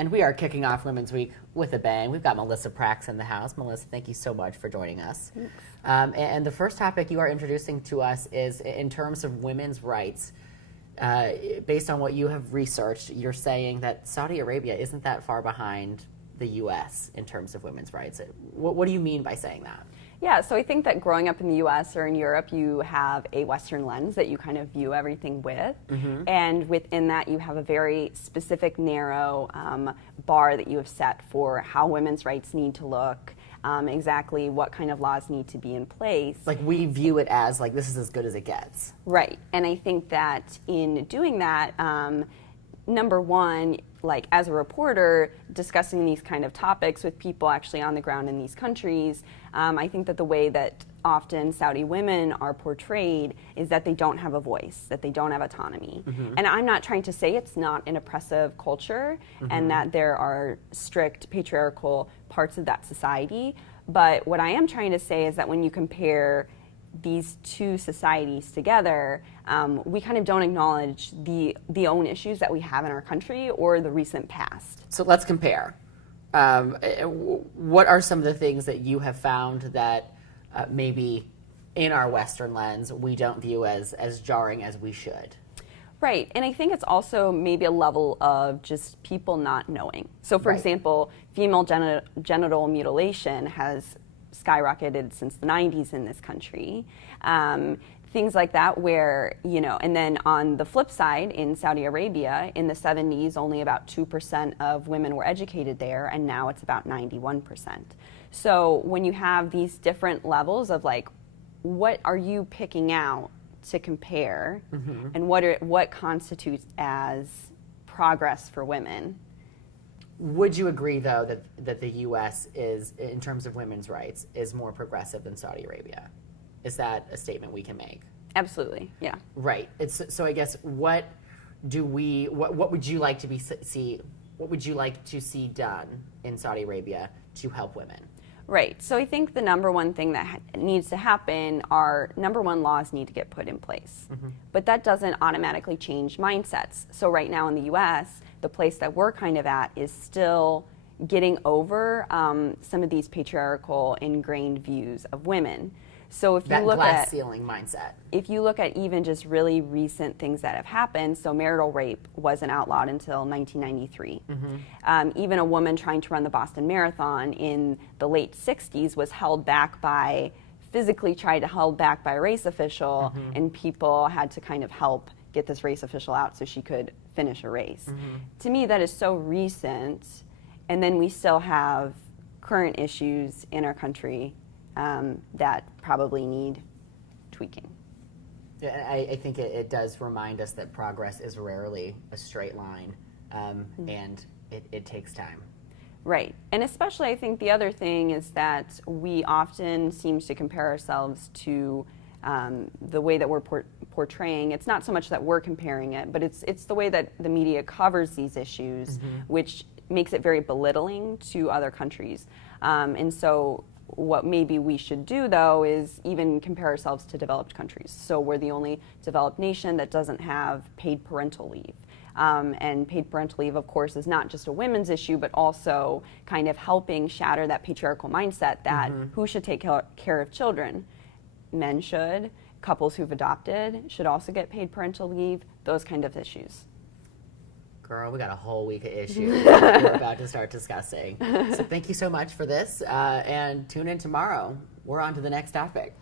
And we are kicking off Women's Week with a bang. We've got Melissa Prax in the house. Melissa, thank you so much for joining us. And the first topic you are introducing to us is in terms of women's rights. Based on what you have researched, you're saying that Saudi Arabia isn't that far behind the U.S. in terms of women's rights. What do you mean by saying that? Yeah, so I think that growing up in the U.S. or in Europe, you have a Western lens that you kind of view everything with. And within that, you have a very specific, narrow bar that you have set for how women's rights need to look, exactly what kind of laws need to be in place. Like, we view it as, like, this is as good as it gets. Right. And I think that in doing that, number one, like as a reporter, discussing these kind of topics with people actually on the ground in these countries, I think that the way that often Saudi women are portrayed is that they don't have a voice, that they don't have autonomy. And I'm not trying to say it's not an oppressive culture and that there are strict patriarchal parts of that society, but what I am trying to say is that when you compare these two societies together, we kind of don't acknowledge the own issues that we have in our country or the recent past. So let's compare. What are some of the things that you have found that maybe in our Western lens we don't view as jarring as we should? Right, and I think it's also maybe a level of just people not knowing. So for example, female genital mutilation has skyrocketed since the 90s in this country. Things like that where, you know, and then on the flip side, in Saudi Arabia, in the 70s, only about 2% of women were educated there, and now it's about 91%. So when you have these different levels of like, what are you picking out to compare, and what constitutes as progress for women? Would you agree, though, that the U.S. is, in terms of women's rights, is more progressive than Saudi Arabia? Is that a statement we can make? Absolutely, yeah. Right. So I guess what would you like to see? What would you like to see done in Saudi Arabia to help women? Right. So I think the number one thing that needs to happen are, number one, laws need to get put in place. But that doesn't automatically change mindsets. So right now in the U.S., the place that we're kind of at is still getting over some of these patriarchal ingrained views of women. So if you look at glass ceiling mindset, if you look at even just really recent things that have happened, so marital rape wasn't outlawed until 1993. Even a woman trying to run the Boston Marathon in the late 60s was held back by, physically held back by a race official, and people had to kind of help get this race official out so she could finish a race. To me, that is so recent, and then we still have current issues in our country that probably need tweaking. Yeah, I think it does remind us that progress is rarely a straight line, and it takes time. Right, and especially I think the other thing is that we often seem to compare ourselves to the way that we're portraying. It's not so much that we're comparing it, but it's the way that the media covers these issues, which makes it very belittling to other countries. And so what maybe we should do, though, is even compare ourselves to developed countries. So we're the only developed nation that doesn't have paid parental leave. And paid parental leave, of course, is not just a women's issue, but also kind of helping shatter that patriarchal mindset that who should take care of children? Men should. Couples who've adopted should also get paid parental leave, those kind of issues. Girl, we got a whole week of issues we're about to start discussing. So thank you so much for this, and tune in tomorrow. We're on to the next topic.